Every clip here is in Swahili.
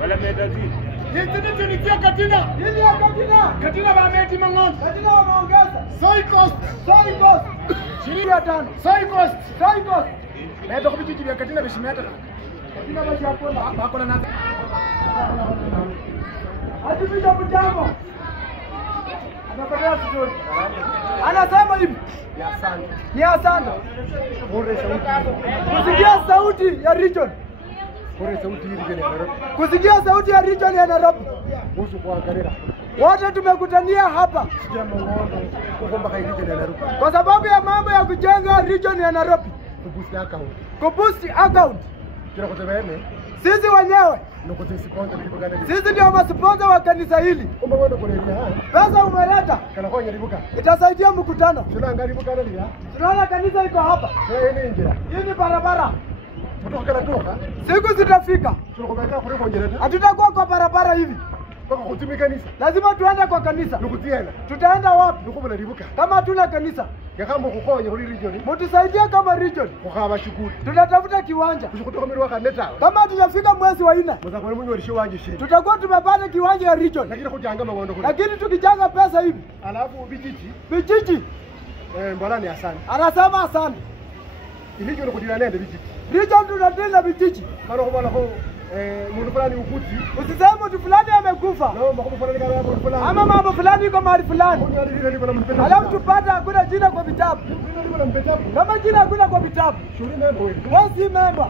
Wala medazini. Yetini tunitia katina. Hili ya katina. Katina bameti mangondo. Katina wameongeza. Soy cost. Shilingi 5. Soy cost. Soy cost. Kubiti vya katina bishimeta. Katina basi hakuna. Hakuna nata. Hatupisha mjambo. Anapata story. Anasema hivi. Ni asante. Kusikia sauti ya region. Kusikia sauti ya region ya Nairobi. Wote tumekutania hapa kwa sababu ya mambo ya kujenga region ya Nairobi. Kuboost account. Sisi wenyewe sisi ndio masponsa wa kanisa hili. Pesa umeleta itasaidia mkutano. Tunaona kanisa iko hapa. Hii ni barabara. Siku zitafika hatutakuwa kwa barabara hivi. Lazima tuende kwa kanisa. Tutaenda wapi kama hatuna kanisa? Mtusaidie kama region. Tutatafuta kiwanja. Kama hatujafika mwezi wa 4 tutakuwa tumepata kiwanja ya region. Lakini tukijanga pesa hivi alafu vijiji mbolani asante. Anasema asante. Region kudila nende vijiji. Region tunadila vijiji. Maana kubona ko mtu fulani ukuti. Usiseme mtu fulani amekufa. Ama mambo fulani iko mahali fulani. Alafu tupata hakuna jina kwa vitabu. Kama jina hakuna kwa vitabu. Wewe si member.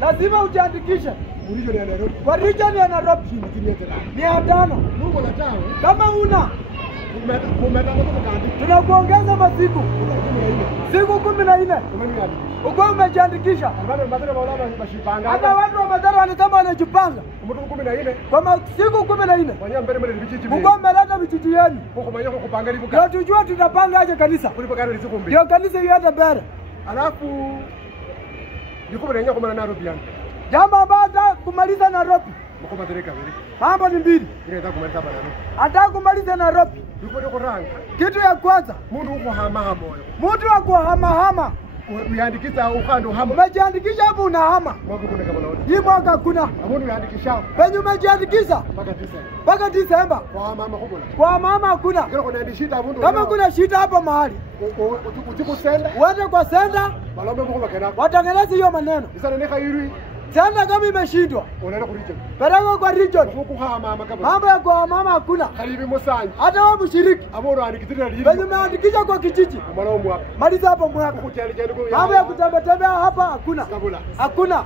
Lazima ujiandikishe. Kwa region ya Nairobi. 500. Kama una tunakuongeza masiku. Siku 14. Uko umejiandikisha. Hata watu wa Madara wanasema wanajipanga. Kwa siku 14. Uko umeleta vijiji yenu. Ndio tujue tutapanga aje kanisa. Ndio kanisa iende mbele. Alafu nikuberenya kwa Nairobi yangu. Jambo ambalo kumaliza Nairobi. Mambo ni mbili. Hata kumaliza Nairobi. Kitu ya kwanza, mtu wa kuhama. Umeandikisha ukando hama. Umejiandikisha hapo unahama. Hii mwaka hakuna. Penye umejiandikisha mpaka Disemba. Kwa mama hakuna. Kama kuna shida hapo mahali uende kwa senda watengeneze hiyo maneno. Senda kama imeshindwa peleka kwa region. Mambo ya kwa mama hakuna. Hata wewe mshiriki penye umeandikisha kwa kijiji maliza hapo mwaka. Mambo ya kutembea hapa hakuna.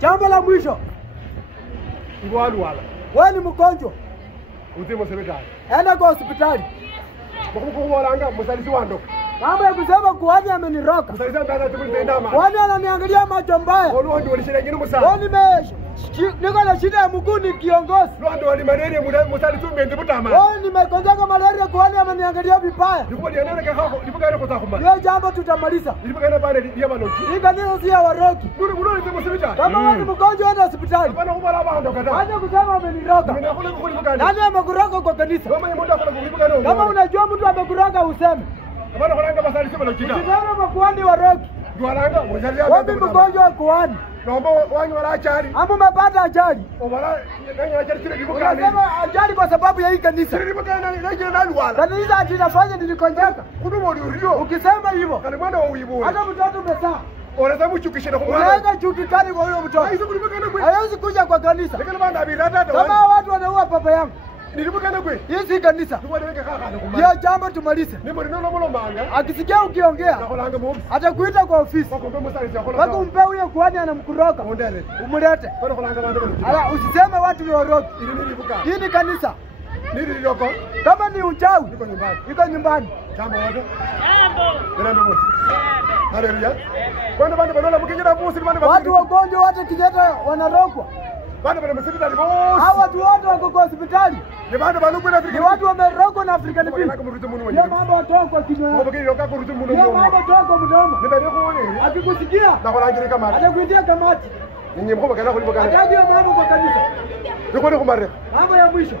Jambo la mwisho, wewe ni mgonjwa enda kwa hospitali. Mambo ya kusema kuhani ameniroka. Kuhani ananiangalia macho mbaya. Niko na shida ya mguu ni kiongozi. Nimekonjeka malaria kuhani ameniangalia vibaya. Hiyo jambo tutamaliza. Hii kanisa si ya warogi. Kama wewe ni mgonjwa enda hospitali. Acha kusema ameniroka. Nani amekuroka kwa kanisa? Kama unajua mtu amekuroka useme. Ukisema makuhani warogi. Wapi mgonjwa wa kuhani? Ama umepata ajali. Unasema ajali kwa sababu ya hii kanisa. Kanisa ati inafanya nilikonjeka. Ukisema hivyo hata mtoto umezaa unaweka chuki kali kwa huyo mtoto. Hawezi kuja kwa kanisa. Kama watu wanaua baba yangu hii si kanisa. Hiyo jambo tumalize. Akisikia ukiongea atakuita kwa ofisi. Mpaka umpe huyo kuhani anamkuroka umulete. Ala usiseme watu ni warogi. Hii ni kanisa. Kama ni uchawi iko nyumbani. Watu wagonjwa wote Kinyata wanarogwa. Hawa watu wote wako kwa hospitali. Ni watu wamerogwa na Afrika ni vipi? Ndio mambo watoa kwa kinywa. Ndio mambo watoa kwa mdomo. Akikusikia atakuitia kamati. Atajia mambo kwa kanisa. Mambo ya mwisho.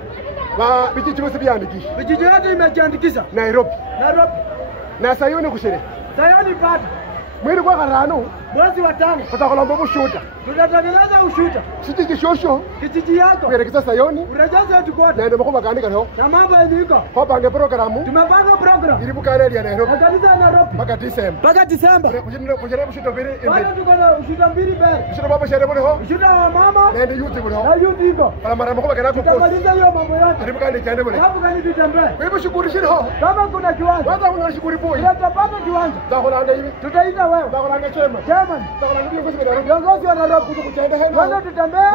Vijiji yote imejiandikisha Nairobi. Na Sayuni kushere. Sayuni pata. Mwili kwa karano. mwezi wa 5 tutakolomba bushuta tutatengeneza ushuta kijiji shosho kijiji yako kuelekeza Sayoni urejeshe headquarters naende makuba kaandika leo na mambo iliko kwa pange programu tumepanga program ili bukana ya Nairobi kanisa ya Nairobi mpaka December kujaribu bushuta vile bado tuko na ushuta mbili mbele bushuta baba shere bole ho ushuta wa mama naende youth bole ho na youth iko para mara makuba kana kuko tutamaliza hiyo mambo yote ili bukana kaende bole hapo kani tutembee kwa hivyo shughuli shida ho kama kuna kiwanja kwanza kuna shughuli boy tutapata kiwanja takolanga hivi tutaita wewe takolanga chema chairman takolanga viongozi wa Nairobi viongozi wa Nairobi kuchaenda hena kwanza tutembee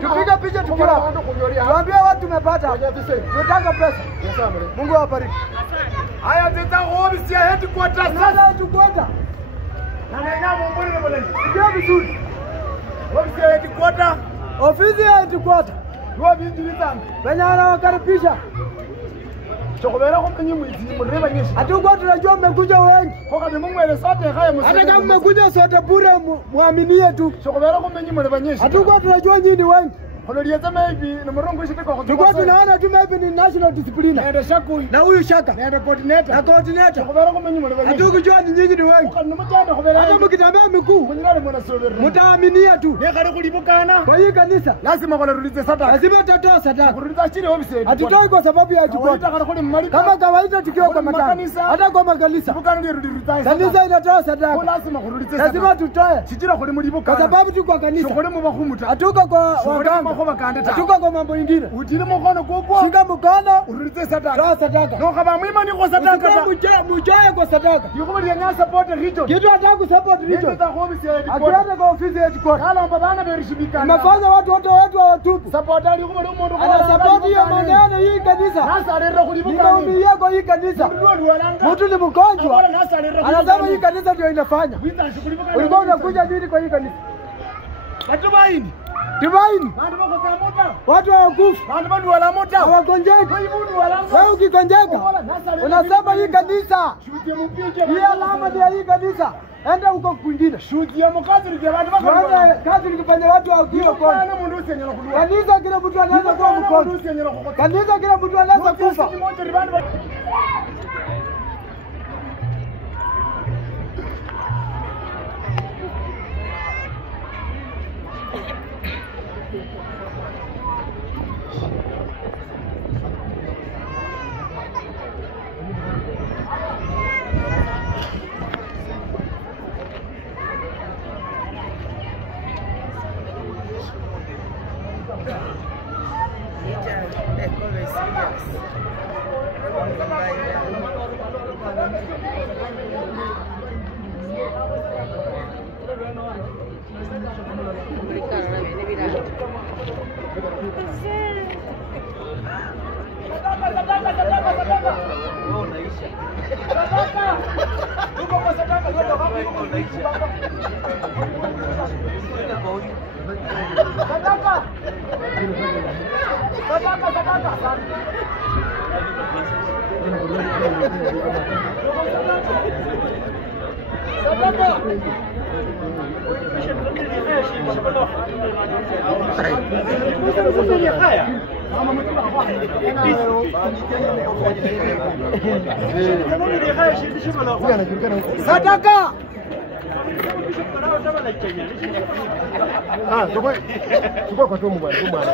tupige picha tukiwa tuambie watu tumepata tunataka pesa Mungu awabariki haya teta ofisi ya headquarters sasa headquarters na nenda mbona na bole ndio vizuri ofisi ya headquarters ofisi ya headquarters ndio vingi sana banyana wakaribisha chokobera kwa mwenye mreba nyeshi hatuko tunajua mmekuja wengi kwa kama Mungu ele sote haya msije hata kama mmekuja sote bure muaminie tu chokobera kwa mwenye mreba nyeshi hatuko tunajua nyinyi wengi Kolorieta maybe na mrongo ishi kwa tulikuwa tunaona tu maybe ni national discipline naenda shaku na huyu shaka naenda coordinator na coordinator chokobera kwa mwenye mreba nyeshi hatukujua ni nyinyi ni wengi kana mtanda kobera hata mkitembea miguu mwenye mwana solera mtaaminia tu ni kare kulibukana kwa hii kanisa lazima kwa rudize sadaka lazima tutatoa sadaka kurudiza chini ofisi hatutoi kwa sababu ya headquarters kama kawaida tukiwa kwa makanisa hata kwa makanisa bukana ndio rudiza kanisa inatoa sadaka lazima kurudiza lazima tutoe chijira kuli mulibukana kwa sababu tuko kwa kanisa shokole mu bakumuta hatuko kwa waganga hatuko kwa mambo mengine utile mkono kwa shika mkono urudize sadaka toa sadaka no kama mwima ni kwa sadaka mjoe kwa sadaka yuko ya nyasa support region kitu hata ku support region ndio ofisi ya akienda kwa ofisi ya headquarters kala mbabana berishibika imefanya watu wote watupu support ali yuko mundu ana support hiyo maneno hii kanisa nasa alero kulibuka nikaumia kwa hii kanisa mtu ni mgonjwa anasema hii kanisa ndio inafanya ulikuwa unakuja nini kwa hii kanisa Natumaini watu hawakufi hawagonjeki. Wewe ukigonjeka unasema hii kanisa, hii alama ni ya hii kanisa, enda huko kwingine. Kazi likifanya watu wakiwa kwa kanisa, kila mtu anaweza kuwa mgonjwa, kanisa kila mtu anaweza kufa. Sadaka. Chukua kwa tumbo bwana, tumbo bwana.